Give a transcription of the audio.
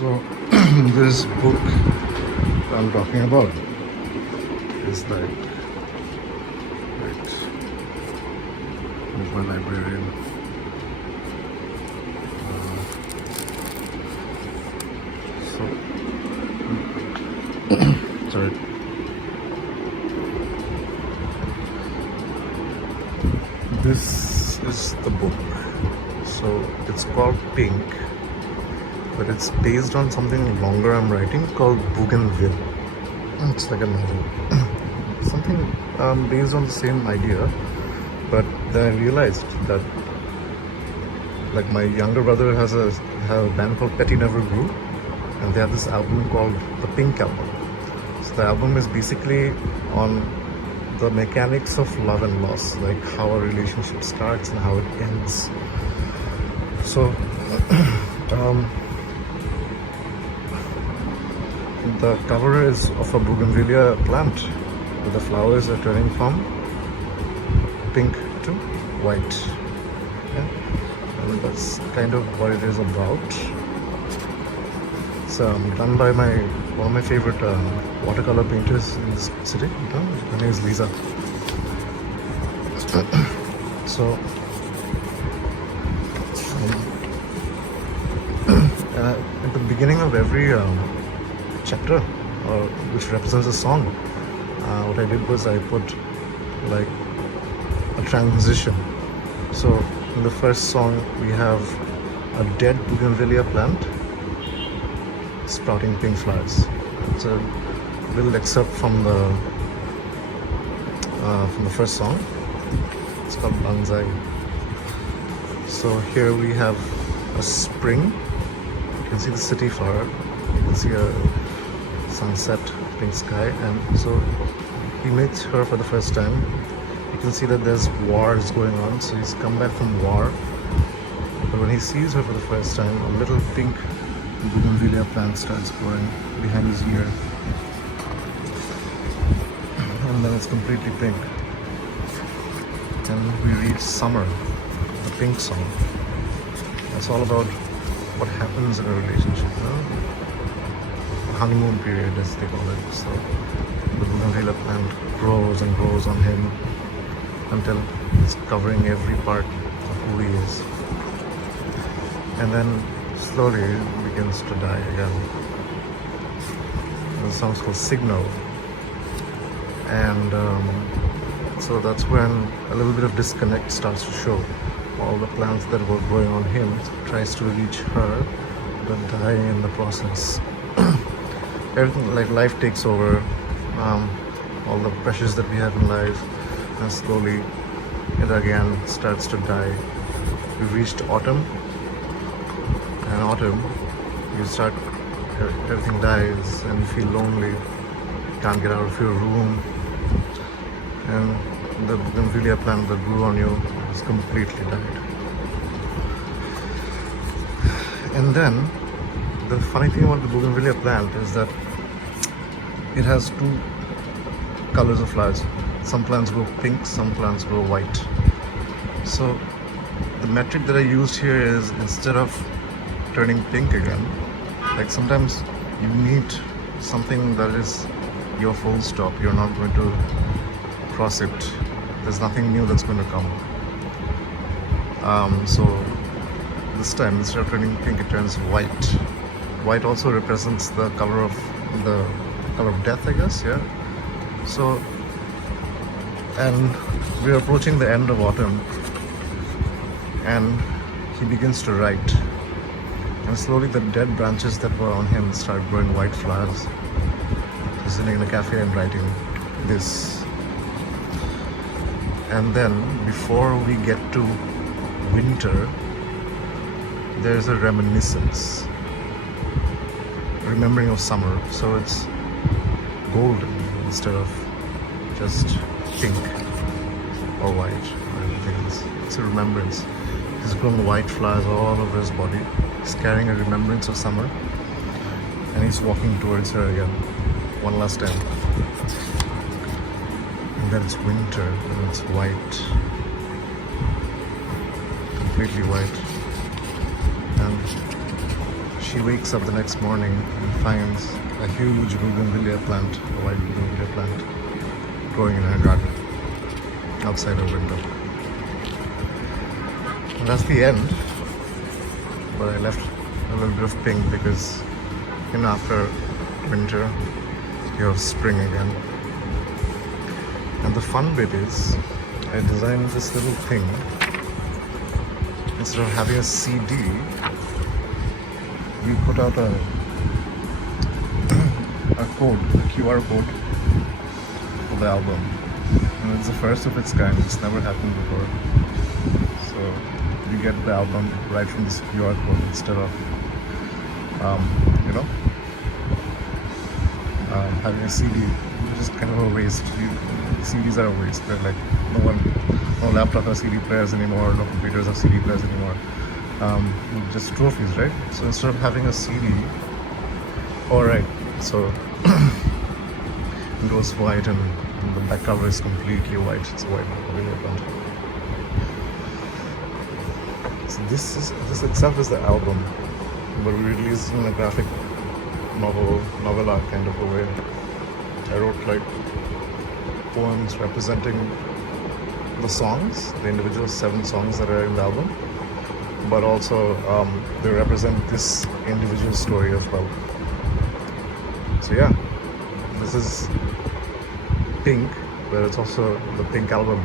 So this book I'm talking about is like, right, with my librarian. So sorry. This is the book. So it's called Pink, but it's based on something longer I'm writing called Bougainville. It's like a novel. Something based on the same idea, but then I realized that like my younger brother has a band called Petty Never Grew, and they have this album called the Pink Album. So the album is basically on the mechanics of love and loss, like how a relationship starts and how it ends. So the cover is of a bougainvillea plant, where the flowers are turning from pink to white. Yeah? And that's kind of what it is about. It's done by one of my favorite watercolor painters in this city. Her name is Liza. So at the beginning of every chapter, which represents a song, what I did was I put like a transition. So in the first song we have a dead bougainvillea plant sprouting pink flowers. It's a little excerpt from the first song. It's called Banzai. So here we have a spring. You can see the city flower. You can see a sunset, pink sky, and so he meets her for the first time. You can see that there's wars going on, so he's come back from war. But when he sees her for the first time, a little pink bougainvillea plant starts growing behind his ear, and then it's completely pink. And we reach summer, the pink song. That's all about what happens in a relationship, honeymoon period as they call it. So the bougainvillea plant grows and grows on him until it's covering every part of who he is, and then slowly it begins to die again. The song's called Signal, and so that's when a little bit of disconnect starts to show. All the plants that were growing on him tries to reach her, but die in the process. Everything, like life takes over, all the pressures that we have in life, and slowly it again starts to die. We've reached autumn, and autumn, you start, everything dies, and you feel lonely, can't get out of your room, and the bougainvillea plant that grew on you is completely died. And then the funny thing about the bougainvillea plant is that it has two colors of flowers. Some plants grow pink, some plants grow white. So the metric that I used here is, instead of turning pink again, like sometimes you need something that is your full stop. You're not going to cross it. There's nothing new that's going to come. So this time, instead of turning pink, it turns white. White also represents the color of death, I guess. Yeah. So, and we're approaching the end of autumn, and he begins to write, and slowly the dead branches that were on him start growing white flowers. He's sitting in a cafe and writing this. And then before we get to winter, there's a reminiscence, remembering of summer. So it's golden instead of just pink or white or anything else. It's a remembrance. He's grown white flowers all over his body. He's carrying a remembrance of summer, and he's walking towards her again, one last time. And then it's winter, and it's white, completely white. And she wakes up the next morning and finds a huge bougainvillea plant, a white bougainvillea plant, growing in her garden outside her window. And that's the end. But I left a little bit of pink because, after winter, you have spring again. And the fun bit is, I designed this little thing. Instead of having a CD, we put out a code, a QR code for the album. And it's the first of its kind. It's never happened before. So you get the album right from this QR code instead of, having a CD, which is kind of a waste. CDs are a waste. They're like, no laptop has CD players anymore, no computers have CD players anymore. Just trophies, right? So instead of having a CD, alright, so it goes white and the back cover is completely white. It's a white video plant. So this itself is the album, but we released it in a graphic novella kind of a way. I wrote like poems representing the songs, the individual 7 songs that are in the album, but also they represent this individual story as well. So yeah, this is Pink, but it's also the Pink album.